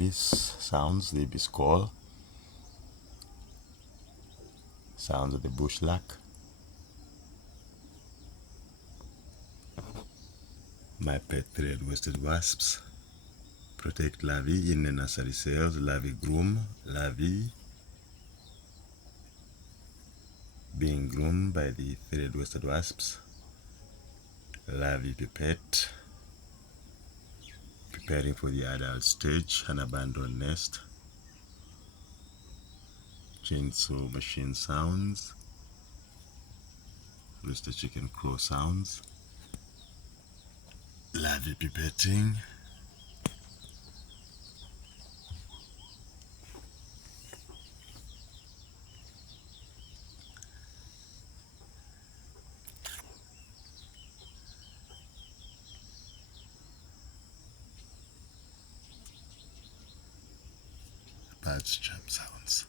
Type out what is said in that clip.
Ibis sounds, the Ibis call, sounds of the bush lark. My pet thread-waisted wasps protect larvae in the nursery cells. Larvae groom, larvae being groomed by the thread-waisted wasps. Larvae pupate, preparing for the adult stage. An abandoned nest. Chainsaw machine sounds. Rooster chicken crow sounds. Larvae pupating. Birds chirp sounds.